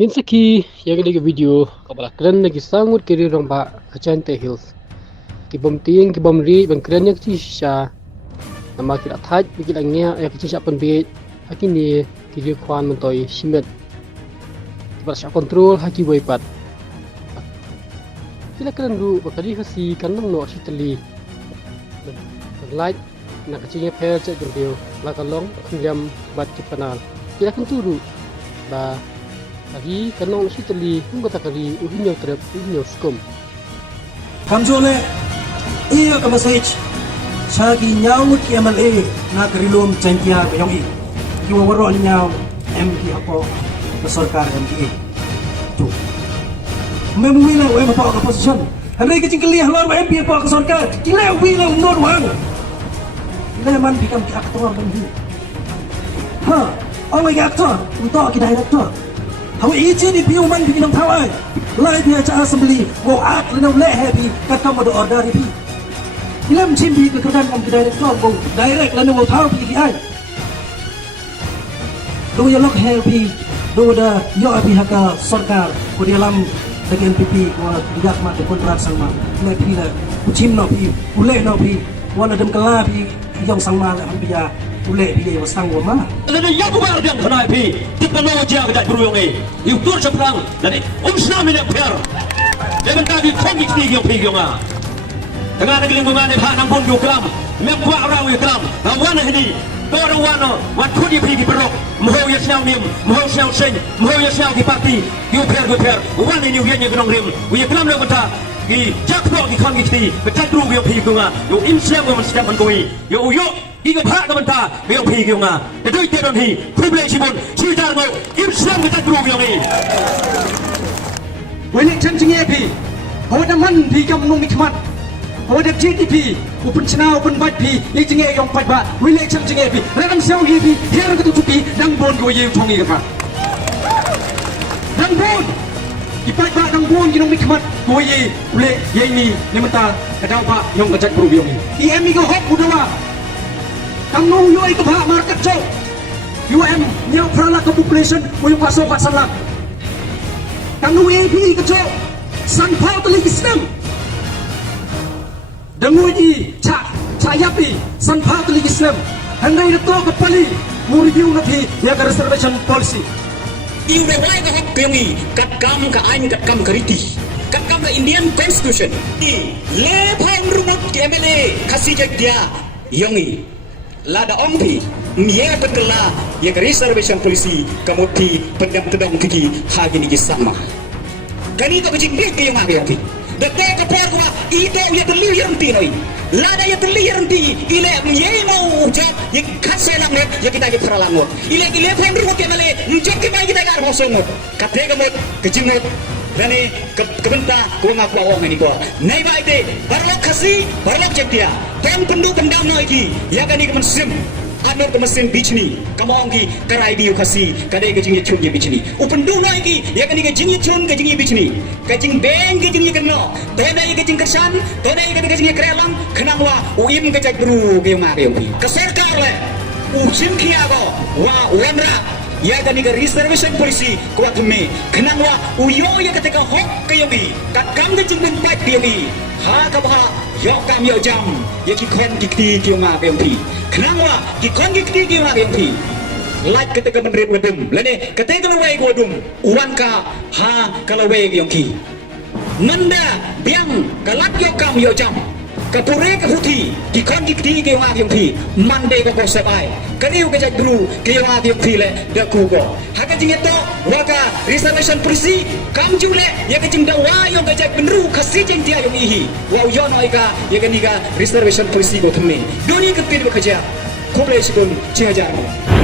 Minsaki yang ada video kapal keren lagi sangut kiri romba Acante Hills. Kibom tiang kibom ri bang keren yang kisah nama kira thaj bikin angnya yang kisah penbit hakini kiri kwan mentoi simet. Kibar syak kontrol haki boipat. Kila keren du bakali kasi kanang no sitali. Light nak kecingnya pair cek video lakalong kenjam bat kipanal. Kila kan turu ba lagi kanong sitali kung katakali uhinyaw trap uhinyaw skum. Kamjole iya ka message sa ginyawut ki MLA na karilom champion bayong i kiwa waro nyaw MP ako sa sarkar MPA tu memwila we pa ka posisyon hanay ka cingkali halor MP ako ka sarkar kila wila unod wang kila man bikam ki aktor bandi ha away ka aktor untuk ki director Hawa ije ni piu man bikin ang tawai. Lai dia ca assembly wo at lenau le happy kat kamu do order pi. Ilam chimbi ke kedan om kedai rektor wo direct lenau wo tahu pi ai. Do ya lok happy do da yo api haka sarkar ko di alam bagi NPP ko diak ma de kontrak sama. Le pi la chim no pi ule no pi wala dem kala pi yong sang ma la ambiya ule pi yo sang wo ma. Lani yang kubar yang kena pi teknologi yang kita perlu yang ini tur ceplang lani umsna milik per dengan tadi komik ni yang pergi yang dengan negeri mengenai hak nampun juga membuat orang yang wana ini orang wana wan kudi pergi berok mau ya siang nim mau siang sen mau ya siang di parti you per wana ini yang genong rim we kelam le kata di jakro di kan giti betul dulu yang pergi yang imsiam yang sedang menkoi yo Iga hak naman ta, mayong pihigyo nga. Ito'y tiyan hi, privilege mo, sitar mo, imslam kita drug yung hi. Wala chan ching epi, hawa naman pi kam nung mikman, hawa dap GDP, upun china upun bat pi, yung ching e yung pat ba, wala chan ching epi, ranam siyaw epi, hiyang katutupi, nang bon ko yung chong iga pa. Nang bon, ipat ba nang bon yung mikman, ko yung ule yung ni mental, kadaw pa yung kajat drug yung hi. IM iga hop udawa. Kamu UI ke bahak market cok UM yang perala ke population Uyung pasok pasal lang Kamu UAP ke cok Sanpau telik Islam Dengu ini Cayapi Sanpau telik Islam Handai itu ke Pali Mau review nanti Ya ke reservation policy Iu mulai ke hak kayongi Kat kam ke ain kat kam ke riti Kat kam ke Indian Constitution Le pang rumah ke MLA Kasih jak dia Yongi Lada ongpi Mia pendela Ya ke reservation polisi Kamuti pendam tedong kiki Hagi ni sama Kani to kecing bik ke yang agi ongpi Dete ke por kuma Ito ya terliu yang tinoi Lada ya terliu yang ti Ile mie mau ucap Ya katselang net Ya kita ke paralangot Ile kile pendru ke male Mjok ke mai kita gar hosongot Kate kemot kecing net Dani kebenta ko ngaku awang ini ko nai ba ite barok kasi barok cek dia ten pendu pendam no iki ya kani ke mesin anor ke mesin bichni kamongki karai biu kasi kadai ke jingye chun ye bichni upendu no iki ya kani ke jingye chun ke jingye bichni ke jing beng ke jingye kenno tenai ke jing kersan tenai ke jingye krelang kenangwa uim ke cek bru ke ma ke ke sarkar le usim kia ko wa wanra Ya kani ke reservation polisi kuat me kenangwa uyo ya ketika hok kayogi kat kam ke jingben pat kayogi ha ka ba yo kam yo jam ya ki kon dikti kiyonga kayogi kenangwa ki kon dikti kiyonga kayogi like ketika menrit wedem lene ketika lawai godum uwan ka ha kalawai kayogi nanda biang kalat yo kam yo jam Kapure ke putih di kon dikti ke wa yung thi mande ko konsep ai kaniu ke jak dulu ke wa yung thi le da ku ko haka jingeto waka reservation polisi kam jule ya ke jing da wa yung ke jak benru khasi jing dia yung ihi wa yo no ika ya ke niga reservation polisi ko thme doni ke pin bekerja ko le sikun 6000